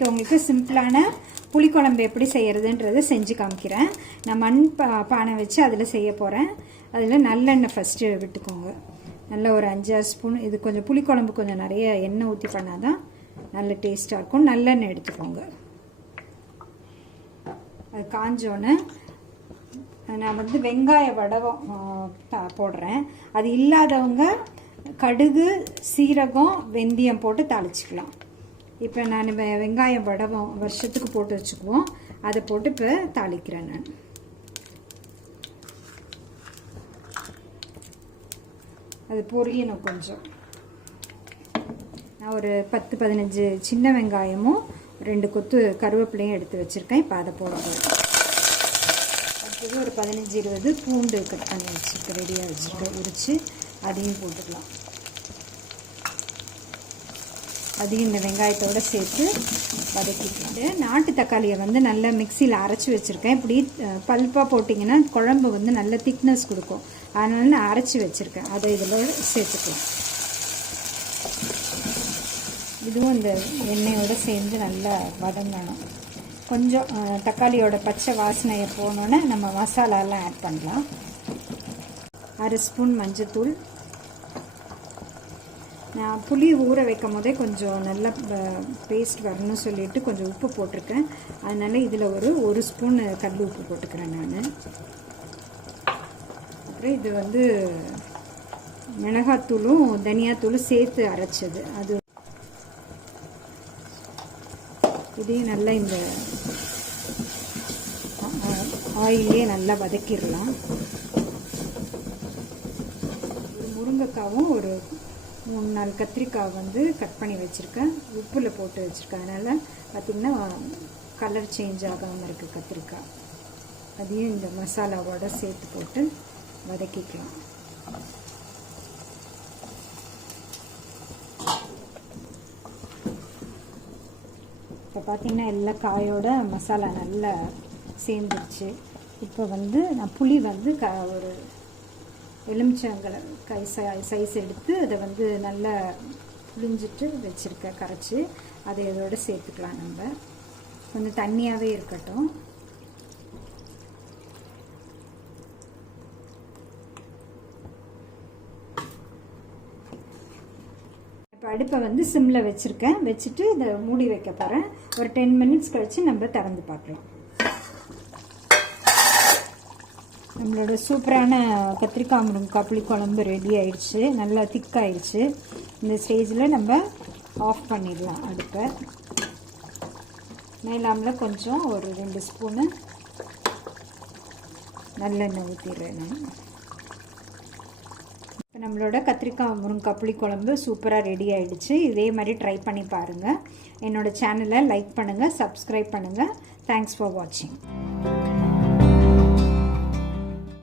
இன்றைக்கி உங்களுக்கு சிம்பிளான புளிக்குழம்பு எப்படி செய்கிறதுன்றதை செஞ்சு காமிக்கிறேன். நான் மண் பானை வச்சு அதில் செய்ய போகிறேன். அதில் நல்லெண்ணெய் ஃபஸ்ட்டு விட்டுக்கோங்க. நல்ல ஒரு 5-6 ஸ்பூன். இது கொஞ்சம் புளிக்குழம்பு கொஞ்சம் நிறைய எண்ணெய் ஊற்றி பண்ணால் தான் நல்ல டேஸ்ட்டாக இருக்கும். நல்லெண்ணெய் எடுத்துக்கோங்க. அது காஞ்சோன்னே நான் வந்து வெங்காய வடகம் போடுறேன். அது இல்லாதவங்க கடுகு, சீரகம், வெந்தயம் போட்டு தாளிச்சிக்கலாம். இப்போ நான் வெங்காயம் வடகம் வருஷத்துக்கு போட்டு வச்சுக்குவோம். அதை போட்டு இப்போ தாளிக்கிறேன். அது பொரியணும் கொஞ்சம். நான் ஒரு 10-15 சின்ன வெங்காயமும் 2 கொத்து கருவேப்பிலையும் எடுத்து வச்சுருக்கேன். இப்போ அதை போட போகிறேன். அடுத்தது ஒரு 15-20 பூண்டு கட் பண்ணி வச்சுருக்கேன், ரெடியாக வச்சுருக்கேன். உரித்து அதையும் போட்டுக்கலாம். அதையும் இந்த வெங்காயத்தோடு சேர்த்து வதக்கிட்டு நாட்டு தக்காளியை வந்து நல்லா மிக்சியில் அரைச்சி வச்சுருக்கேன். இப்படி பல்ப்பாக போட்டிங்கன்னா குழம்பு வந்து நல்ல திக்னஸ் கொடுக்கும். அதனால நான் அரைச்சி வச்சுருக்கேன். அதை இதில் சேர்த்துக்கலாம். இதுவும் இந்த எண்ணெயோடு சேர்ந்து நல்லா வதங்கணும். கொஞ்சம் தக்காளியோட பச்சை வாசனையை போனோன்னே நம்ம மசாலாலாம் ஆட் பண்ணலாம். 1/2 ஸ்பூன் மஞ்சத்தூள். நான் புளி ஊற வைக்கும் போதே கொஞ்சம் நல்லா பேஸ்ட் வரணும்னு சொல்லிட்டு கொஞ்சம் உப்பு போட்டிருக்கேன். அதனால் இதில் ஒரு ஸ்பூன் கல் உப்பு போட்டுக்கிறேன் நான். அப்புறம் இது வந்து மிளகாத்தூளும் தனியாத்தூளும் சேர்த்து அரைச்சது. அது இதையும் நல்லா இந்த ஆயிலே நல்லா வதக்கிடலாம். ஒரு முருங்கைக்காவும் ஒரு 3-4 கத்திரிக்காய் வந்து கட் பண்ணி வச்சுருக்கேன். உப்பில் போட்டு வச்சுருக்கேன். அதனால் பார்த்திங்கன்னா கலர் சேஞ்ச் ஆகாமல் இருக்குது கத்திரிக்காய். அதையும் இந்த மசாலாவோட சேர்த்து போட்டு வதக்கிக்கலாம். இப்போ பார்த்திங்கன்னா எல்லா காயோட மசாலா நல்லா சேர்ந்துருச்சு. இப்போ வந்து நான் புளி வந்து ஒரு எலுமிச்சங்கலை கை சைஸ் எடுத்து அதை வந்து நல்லா புளிஞ்சிட்டு வச்சுருக்கேன், கரைச்சி. அதை இதோட சேர்த்துக்கலாம். நம்ம கொஞ்சம் தண்ணியாகவே இருக்கட்டும். இப்போ அடுப்பை வந்து சிம்மில் வச்சுருக்கேன். வச்சுட்டு இதை மூடி வைக்க போகிறேன். ஒரு 10 மினிட்ஸ் கழித்து நம்ம திறந்து பார்க்கலாம். நம்மளோட சூப்பரான கத்திரிக்காய் முருங்கைக்காய் புளிக்குழம்பு ரெடி ஆயிடுச்சு. நல்லா திக்காயிடுச்சு. இந்த ஸ்டேஜில் நம்ம ஆஃப் பண்ணிடலாம் அடுப்பை. மேலாமில் கொஞ்சம் ஒரு 2 ஸ்பூனு நல்லெண்ணெய் ஊற்றிடுறேன் நான். இப்போ நம்மளோட கத்திரிக்காய் முருங்கைக்காய் புளிக்குழம்பு சூப்பராக ரெடி ஆகிடுச்சு. இதே மாதிரி ட்ரை பண்ணி பாருங்கள். என்னோடய சேனலை லைக் பண்ணுங்கள், சப்ஸ்கிரைப் பண்ணுங்கள். தேங்க்ஸ் ஃபார் வாட்சிங்.